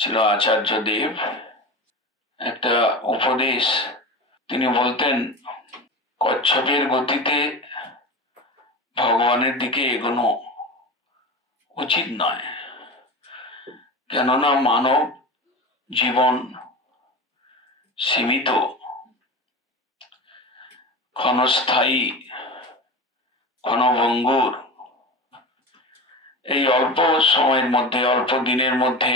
ছিল আচার্য দেব। একটা উপদেশ তিনি বলতেন, কচ্ছপের গতিতে ভগবানের দিকে এগোনো উচিত নয়, কেননা মানব জীবন সীমিত, ক্ষণস্থায়ী, ক্ষণভঙ্গুর। এই অল্প সময়ের মধ্যে, অল্প দিনের মধ্যে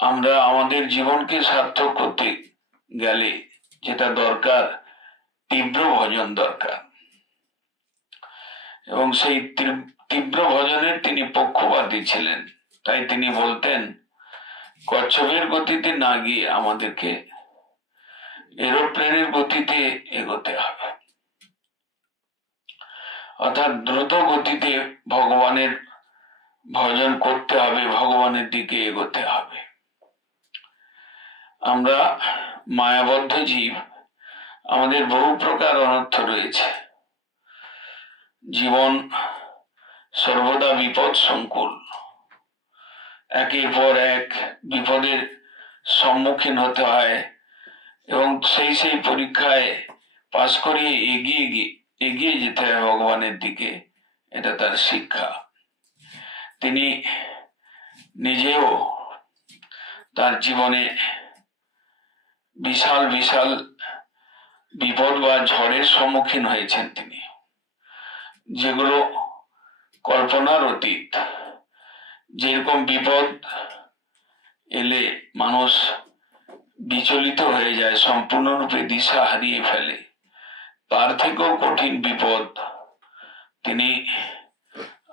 আমরা আমাদের জীবনকে সার্থক করতে গেলে যেটা দরকার, তীব্র ভজন দরকার। এবং সেই তীব্র ভজনের তিনি পক্ষপাতী ছিলেন। তাই তিনি বলতেন, কচ্ছপের গতিতে না গিয়ে আমাদেরকে এরোপ্লেনের গতিতে এগোতে হবে, অর্থাৎ দ্রুত গতিতে ভগবানের ভজন করতে হবে, ভগবানের দিকে এগোতে হবে। আমরা মায়াবদ্ধ জীব, আমাদের বহু প্রকার অনর্থ রয়েছে। জীবন সর্বদা বিপদ সংকুল, একের পর এক বিপদের সম্মুখীন হতে হয় এবং সেই পরীক্ষায় পাশ করিয়ে এগিয়ে যেতে হয় ভগবানের দিকে। এটা তার শিক্ষা। তিনি নিজেও তার জীবনে বিশাল বিশাল বিপদ বা ঝড়ের সম্মুখীন হয়েছেন তিনি, যেগুলো কল্পনার অতীত। যেরকম বিপদ এলে মানুষ বিচলিত হয়ে যায়, সম্পূর্ণরূপে দিশা হারিয়ে ফেলে, তার থেকেও কঠিন বিপদ তিনি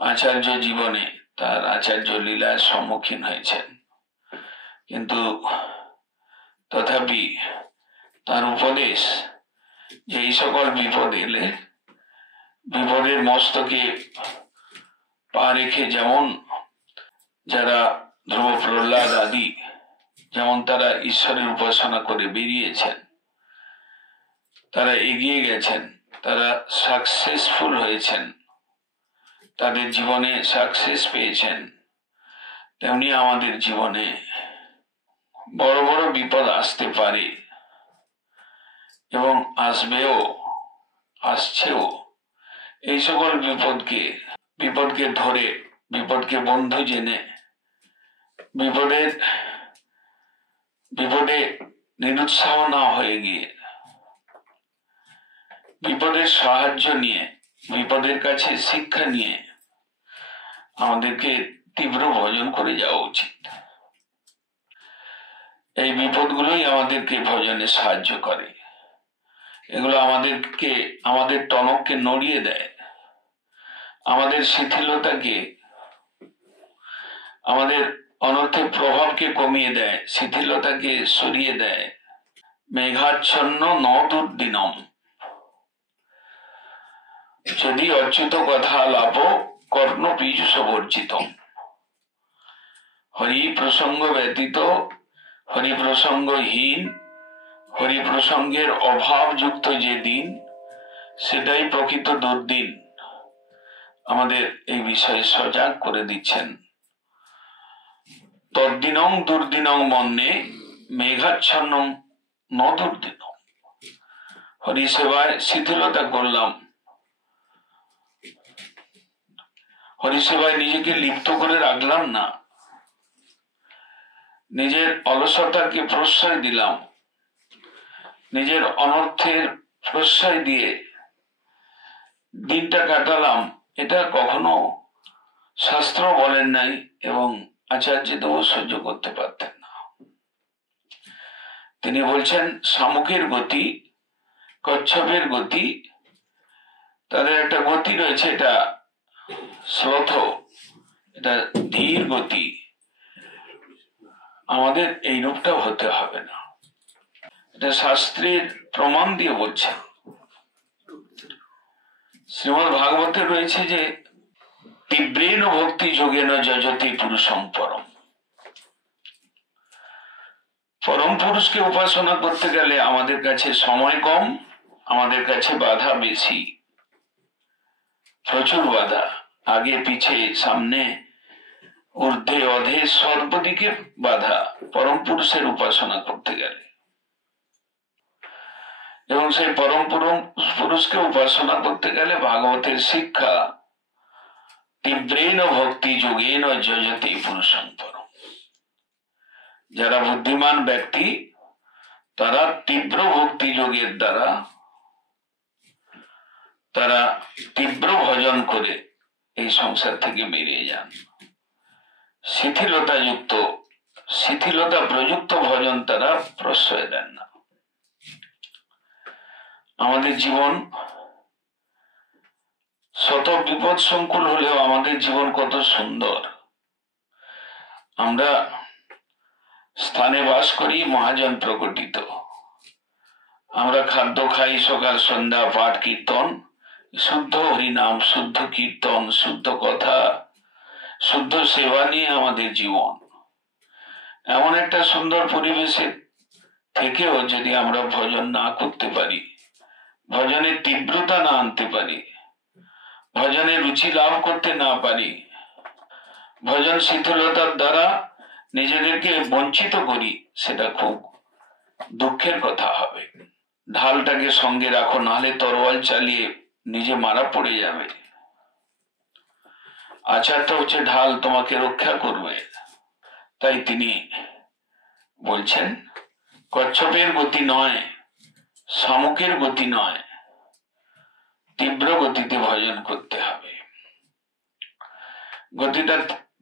আচার্য জীবনে, তার আচার্য লীলার সম্মুখীন হয়েছেন। কিন্তু তথাপি তার উপদেশ যে এই সকল বিপদ এলে বিপদের মস্তকে পা রেখে, যেমন যারা ধ্রুব প্রহ্লাদ আদি, যেমন তারা ঈশ্বরের উপাসনা করে বেরিয়েছেন, তারা এগিয়ে গেছেন, তারা সাকসেসফুল হয়েছেন, তাদের জীবনে সাকসেস পেয়েছেন, তেমনি আমাদের জীবনে বড় বড় বিপদ আসতে পারে এবং আসবেও, আসছেও। এই সকল বিপদকে ধরে, বিপদকে বন্ধু জেনে, বিপদে নিরুৎসাহ না হয়ে গিয়ে, বিপদের সাহায্য নিয়ে, বিপদের কাছে শিক্ষা নিয়ে আমাদেরকে তীব্র ভজন করে যাওয়া উচিত। এই বিপদগুলোই আমাদেরকে ভজনে সাহায্য করে। এগুলো আমাদের টনককে নড়িয়ে দেয়, আমাদের শিথিলতাকে, আমাদের অনর্থের প্রভাবকে কমিয়ে দেয়, শিথিলতাকে সরিয়ে দেয়। মেঘাচ্ছন্ন ন দুর্দিনম, যদি অচ্যুত কথা লাভ কর্ণ পীযুষ বর্জিত। হরি প্রসঙ্গ ব্যতীত, হরি প্রসঙ্গহীন, হরি প্রসঙ্গের অভাব যুক্ত যে দিন, সেটাই প্রকৃত দুর্দিন। আমাদের এই বিষয়ে সজাগ করে দিচ্ছেন। তদ্দিনং দুর্দিনং মন্যে মেঘাচ্ছন্নং ন দুর্দিনং। হরি সেবায় শিথিলতা করলাম, হরি সেবায় নিজেকে লিপ্ত করে রাখলাম না, নিজের অলসতাকে প্রশ্রয় দিলাম, নিজের অনর্থের প্রশ্রয় দিয়ে দিনটা কাটালাম, এটা কখনো শাস্ত্র বলেন নাই এবং আচার্যদেবও সহ্য করতে পারতেন না। তিনি বলছেন, শামুকের গতি, কচ্ছপের গতি, তাদের একটা গতি রয়েছে, এটা শ্লথ, এটা ধীর গতি। আমাদের এই রূপটা হতে হবে না। এটা শাস্ত্রের প্রমাণ দিয়ে বলছে। শ্রীমদ্ ভাগবতে রয়েছে যে তীব্রেণ ভক্তি যোগেন যজতি পুরুষং পরম। পরম পুরুষকে উপাসনা করতে গেলে আমাদের কাছে সময় কম, আমাদের কাছে বাধা বেশি, প্রচুর বাধা, আগে পিছে সামনে ঊর্ধ্বে অধে সর্বদিকে বাধা পরম পুরুষের উপাসনা করতে গেলে। এবং সেই পরম পুরুষকে উপাসনা করতে গেলে ভাগবতের শিক্ষা তীব্রেন ভক্তি যোগেন যজতে পুরুষং পরম। যারা বুদ্ধিমান ব্যক্তি তারা তীব্র ভক্তি যোগের দ্বারা তারা তীব্র ভজন করে এই সংসার থেকে বেরিয়ে যান। শিথিলতা প্রযুক্ত ভজন তারা প্রশ্রয় দেন না। আমাদের জীবন শত বিপদ সংকুল হলেও আমাদের জীবন কত সুন্দর। আমরা স্থানে বাস করি মহাজন প্রকটিত। আমরা খাদ্য খাই সকাল সন্ধ্যা, পাঠ কীর্তন, শুদ্ধ হরিনাম, শুদ্ধ কীর্তন, শুদ্ধ কথা, শুদ্ধ সেবা নিয়ে আমাদের জীবন। এমন একটা সুন্দর পরিবেশে থেকেও যদি আমরা ভজন না করতে পারি, ভজনের তীব্রতা না আনতে পারি, ভজনের রুচি লাভ করতে না পারি, ভজন শিথিলতার দ্বারা নিজেদেরকে বঞ্চিত করি, সেটা খুব দুঃখের কথা হবে। ঢালটাকে সঙ্গে রাখো, নাহলে তরোয়াল চালিয়ে নিজে মারা পড়ে যাবে। আচারটা হচ্ছে ঢাল, তোমাকে রক্ষা করবে। তাই তিনি বলছেন কচ্ছপের গতি নয়, শামুকের গতি নয়, তীব্র গতিতে ভজন করতে হবে। গতিটা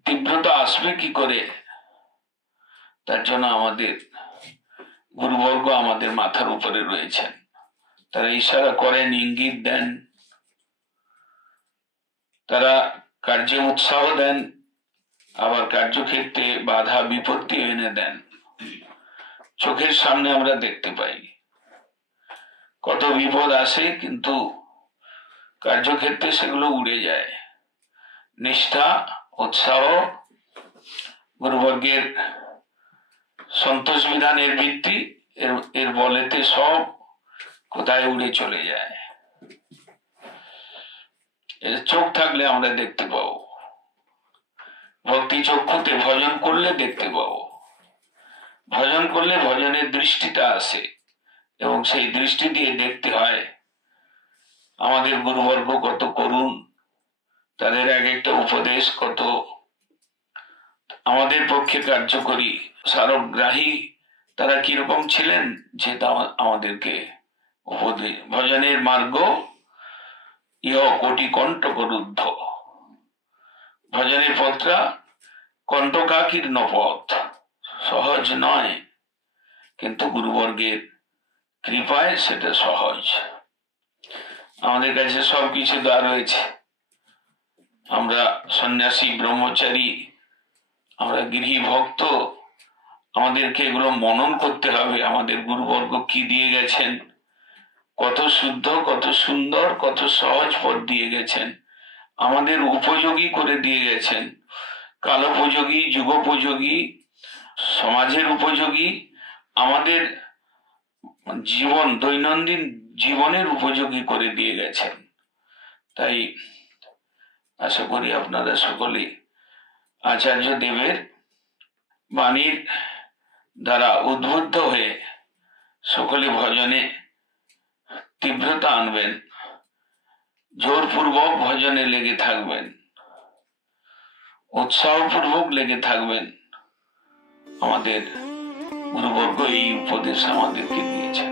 তীব্রতা আসবে কি করে? তার জন্য আমাদের গুরুবর্গ আমাদের মাথার উপরে রয়েছেন। তারা ইশারা করেন, ইঙ্গিত দেন, তারা কার্যে উৎসাহ দেন, আবার কার্যক্ষেত্রে বাধা বিপত্তি এনে দেন। চোখের সামনে আমরা দেখতে পাই কত বিপদ আসে, কিন্তু কার্যক্ষেত্রে সেগুলো উড়ে যায়। নিষ্ঠা, উৎসাহ, গুরুবর্গের সন্তোষ বিধানের ভিত্তি, এর বলেতে সব কোথায় উড়ে চলে যায়। চোখ থাকলে আমরা দেখতে পাবো, ভক্তি চক্ষুতে ভজন করলে দেখতে পাবো। ভজন করলে ভজনের দৃষ্টিটা আসে, এবং সেই দৃষ্টি দিয়ে দেখতে হয় আমাদের গুরুবর্গ কত করুণ, তাদের এক একটা উপদেশ কত আমাদের পক্ষে কার্যকরী, সারগ্রাহী। তারা কিরকম ছিলেন যে আমাদেরকে উপদেশ। ভজনের মার্গ ইহ কোটি কণ্টক রুদ্ধ, ভজনের পথটা কণ্টকাকীর্ণ পথ, সহজ নয়, কিন্তু গুরুবর্গের কৃপায় সেটা সহজ। আমাদের কাছে সবকিছু দেওয়া রয়েছে। আমরা সন্ন্যাসী, ব্রহ্মচারী, আমরা গৃহী ভক্ত, আমাদেরকে এগুলো মনন করতে হবে। আমাদের গুরুবর্গ কি দিয়ে গেছেন, কত শুদ্ধ, কত সুন্দর, কত সহজ পথ দিয়ে গেছেন, আমাদের উপযোগী করে দিয়ে গেছেন। কালোপযোগী, যুগোপযোগী, সমাজের উপযোগী, আমাদের জীবন, দৈনন্দিন জীবনের উপযোগী করে দিয়ে গেছেন। তাই আশা করি আপনারা সকলে আচার্য দেবের বাণীর দ্বারা উদ্বুদ্ধ হয়ে সকলে ভজনে তীব্রতা আনবেন, জোরপূর্বক ভজনে লেগে থাকবেন, উৎসাহপূর্বক লেগে থাকবেন। আমাদের গুরুবর্গ এই উপদেশ আমাদেরকে দিয়েছেন।